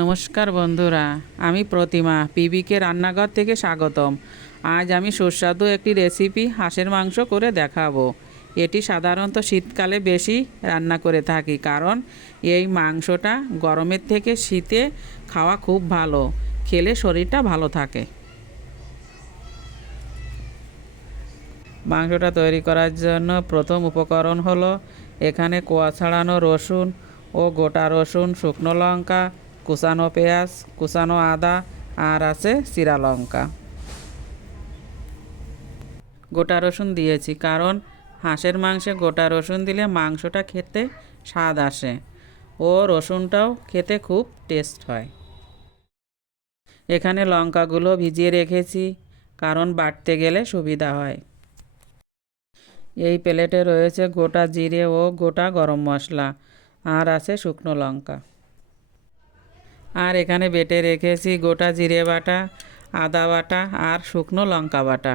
নমস্কার বন্ধুরা, আমি প্রতিমা পিবিকে রান্নাঘর থেকে স্বাগতম। আজ আমি সুস্বাদু একটি রেসিপি হাঁসের মাংস করে দেখাবো। এটি সাধারণত শীতকালে বেশি রান্না করে থাকি, কারণ এই মাংসটা গরমের থেকে শীতে খাওয়া খুব ভালো, খেলে শরীরটা ভালো থাকে। মাংসটা তৈরি করার জন্য প্রথম উপকরণ হলো এখানে কোয়া ছাড়ানো রসুন ও গোটা রসুন, শুকনো লঙ্কা, কুচানো পেঁয়াজ, কুচানো আদা, আর আছে চিরা লঙ্কা। গোটা রসুন দিয়েছি কারণ হাঁসের মাংসে গোটা রসুন দিলে মাংসটা খেতে স্বাদ আসে ও রসুনটাও খেতে খুব টেস্ট হয়। এখানে লঙ্কাগুলো ভিজিয়ে রেখেছি কারণ বাটতে গেলে সুবিধা হয়। এই প্লেটে রয়েছে গোটা জিরে ও গোটা গরম মশলা, আর আছে শুকনো লঙ্কা। আর এখানে বেটে রেখেছি গোটা জিরে বাটা, আদা বাটা আর শুকনো লঙ্কা বাটা।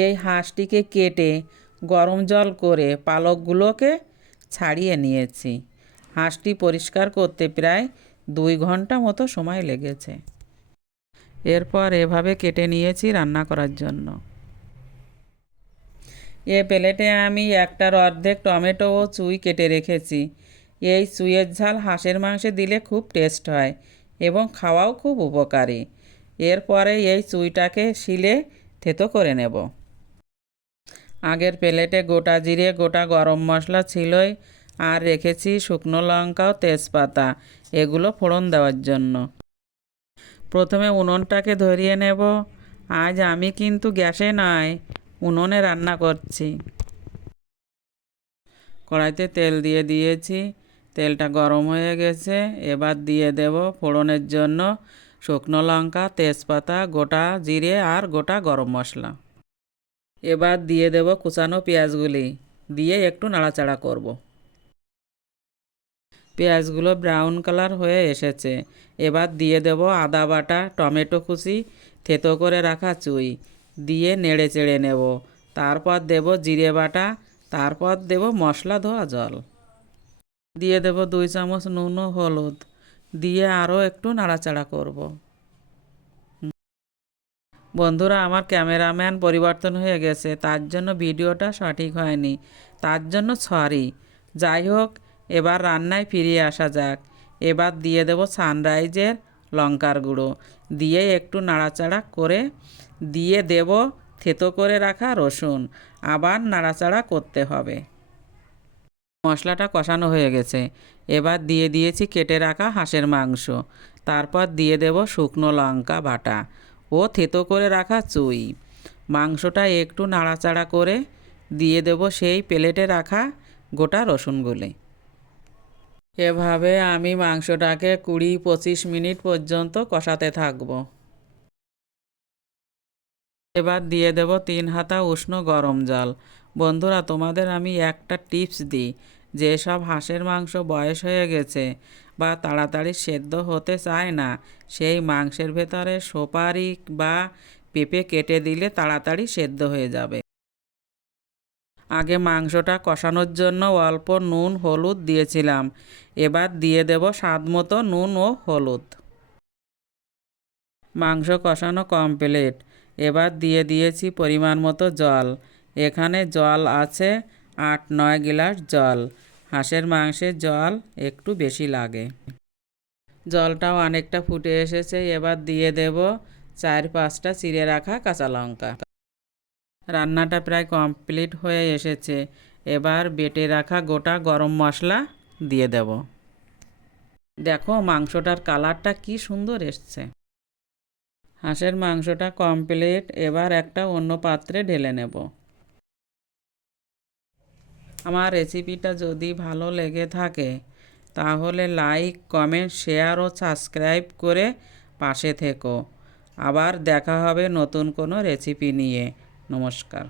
এই হাঁসটিকে কেটে গরম জল করে পালকগুলোকে ছাড়িয়ে নিয়েছি। হাঁসটি পরিষ্কার করতে প্রায় 2 ঘন্টা মতো সময় লেগেছে। এরপর এভাবে কেটে নিয়েছি রান্না করার জন্য। এ প্লেটে আমি একটার অর্ধেক টমেটো ও চুই কেটে রেখেছি। এই চুইয়ের ঝাল হাঁসের মাংসে দিলে খুব টেস্ট হয় এবং খাওয়াও খুব উপকারী। এরপরে এই চুইটাকে শিলে থেতো করে নেব। আগের প্লেটে গোটা জিরে, গোটা গরম মশলা ছিলই, আর রেখেছি শুকনো লঙ্কা ও তেজপাতা, এগুলো ফোড়ন দেওয়ার জন্য। প্রথমে উনুনটাকে ধরিয়ে নেব। আজ আমি কিন্তু গ্যাসে নয়, উনুনে রান্না করছি। কড়াইতে তেল দিয়ে দিয়েছি, তেলটা গরম হয়ে গেছে। এবার দিয়ে দেব ফোড়নের জন্য শুকনো লঙ্কা, তেজপাতা, গোটা জিরে আর গোটা গরম মশলা। এবার দিয়ে দেব কুচানো পেঁয়াজগুলি, দিয়ে একটু নাড়াচাড়া করব। পেঁয়াজগুলো ব্রাউন কালার হয়ে এসেছে। এবার দিয়ে দেব আদা বাটা, টমেটো কুচি, থেতো করে রাখা চুই, দিয়ে নেড়ে চেড়ে নেব। তারপর দেব জিরে বাটা, তারপর দেব মশলা ধোয়া জল, দিয়ে দেব 2 চামচ নুন ও হলুদ, দিয়ে আরও একটু নাড়াচাড়া করব। বন্ধুরা, আমার ক্যামেরাম্যান পরিবর্তন হয়ে গেছে, তার জন্য ভিডিওটা সঠিক হয়নি, তার জন্য সরি। যাই হোক, এবার রান্নায় ফিরে আসা যাক। এবার দিয়ে দেব সানরাইজের লঙ্কার গুঁড়ো, দিয়ে একটু নাড়াচাড়া করে দিয়ে দেব থেতো করে রাখা রসুন। আবার নাড়াচাড়া করতে হবে। মশলাটা কষানো হয়ে গেছে। এবার দিয়ে দিয়েছি কেটে রাখা হাঁসের মাংস, তারপর দিয়ে দেব শুকনো লঙ্কা বাটা ও থেতো করে রাখা চুই। মাংসটা একটু নাড়াচাড়া করে দিয়ে দেব সেই প্লেটে রাখা গোটা রসুনগুলি। এভাবে আমি মাংসটাকে 20-25 মিনিট পর্যন্ত কষাতে থাকব। এবার দিয়ে দেব 3 হাতা উষ্ণ গরম জল। বন্ধুরা, তোমাদের আমি একটা টিপস দিই, যেসব হাঁসের মাংস বয়স হয়ে গেছে বা তাড়াতাড়ি সেদ্ধ হতে চায় না, সেই মাংসের ভেতরে সুপারি বা পেঁপে কেটে দিলে তাড়াতাড়ি সেদ্ধ হয়ে যাবে। আগে মাংসটা কষানোর জন্য অল্প নুন হলুদ দিয়েছিলাম। এবার দিয়ে দেব স্বাদ মতো নুন ও হলুদ। মাংস কষানো কমপ্লিট। এবার দিয়ে দিয়েছি পরিমাণ মতো জল। এখানে জল আছে 8-9 গ্লাস জল। হাঁসের মাংসে জল একটু বেশি লাগে। জলটাও অনেকটা ফুটে এসেছে। এবার দিয়ে দেব 4-5টা চিড়ে রাখা কাঁচা লঙ্কা। রান্নাটা প্রায় কমপ্লিট হয়ে এসেছে। এবার বেটে রাখা গোটা গরম মশলা দিয়ে দেব। দেখো মাংসটার কালারটা কি সুন্দর এসছে। হাঁসের মাংসটা কমপ্লিট। এবার একটা অন্য পাত্রে ঢেলে নেব। আমার রেসিপিটা যদি ভালো লেগে থাকে তাহলে লাইক, কমেন্ট, শেয়ার ও সাবস্ক্রাইব করে পাশে থেকো। আবার দেখা হবে নতুন কোনো রেসিপি নিয়ে। নমস্কার।